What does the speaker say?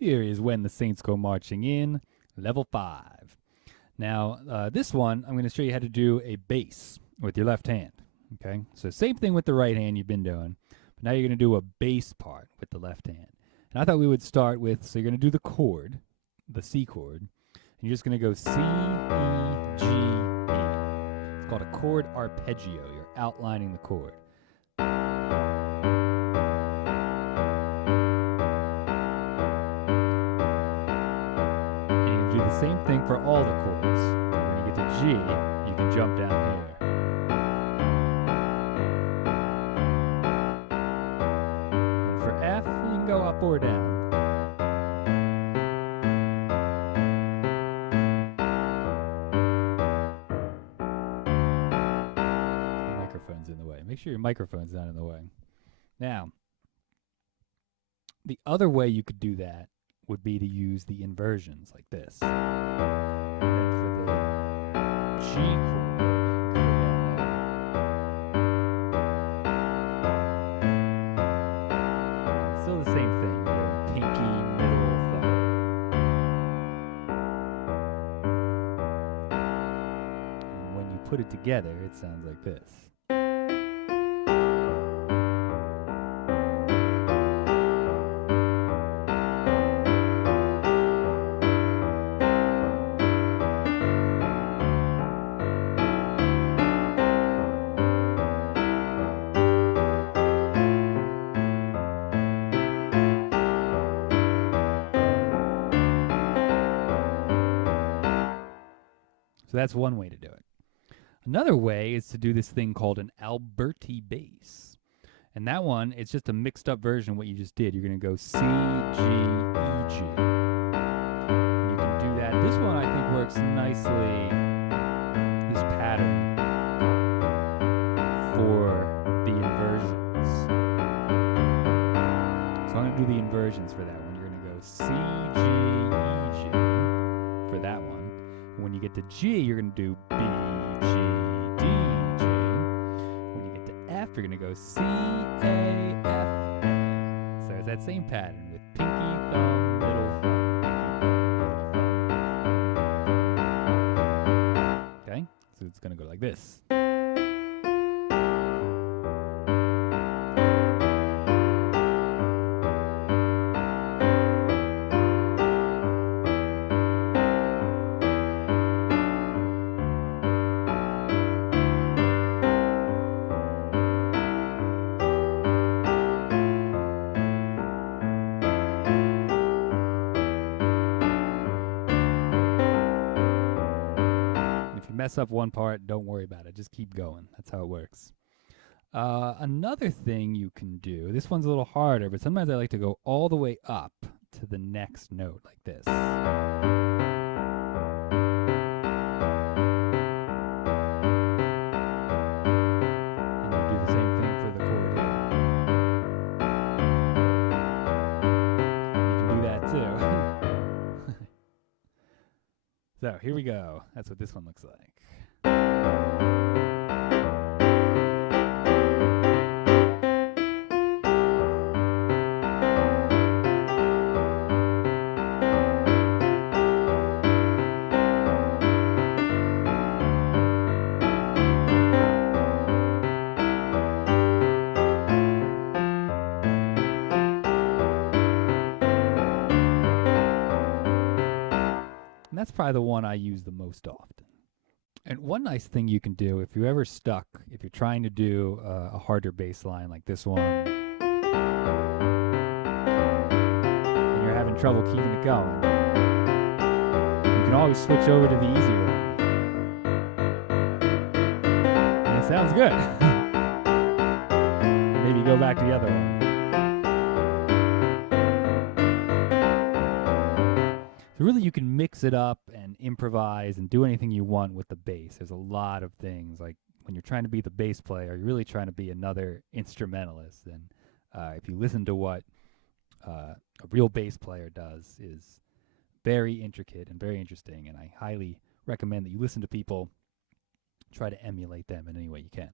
Here is When the Saints Go Marching In, level 5. Now, this one, I'm going to show you how to do a bass with your left hand. Okay, so same thing with the right hand you've been doing, but now you're going to do a bass part with the left hand. And I thought we would start with, so you're going to do the chord, the C chord, and you're just going to go C, E, G, E. It's called a chord arpeggio. You're outlining the chord. And you do the same thing for all the chords. When you get to G, you can jump down here. And for F, you can go up or down. In the way. Make sure your microphone's not in the way. Now, the other way you could do that would be to use the inversions like this. And then for the G chord, go down there. It's still the same thing. You go pinky, middle, thumb. And when you put it together, it sounds like this. So that's one way to do it. Another way is to do this thing called an Alberti bass. And that one, it's just a mixed up version of what you just did. You're going to go C, G, E, G. You can do that. This one I think works nicely, this pattern, for the inversions. So I'm going to do the inversions for that one. You're going to go C, G, E, G for that one. When you get to G, you're going to do B, G, D, G. When you get to F, you're going to go C, A, F, A. So it's that same pattern with pinky, thumb, middle, thumb, pinky, thumb, middle, thumb, pinky, thumb. Okay? So it's going to go like this. Mess up one part, don't worry about it. Just keep going. That's how it works. Another thing you can do, this one's a little harder, but sometimes I like to go all the way up to the next note like this. And you do the same thing for the chord here. You can do that too. So here we go. That's what this one looks like. And that's probably the one I use the most often. And one nice thing you can do if you're ever stuck, if you're trying to do a harder bass line like this one, and you're having trouble keeping it going, you can always switch over to the easier one. And it sounds good. Maybe go back to the other one. So really you can mix it up and improvise and do anything you want with the bass. There's a lot of things. Like when you're trying to be the bass player, you're really trying to be another instrumentalist. And if you listen to what a real bass player does, is very intricate and very interesting. And I highly recommend that you listen to people, try to emulate them in any way you can.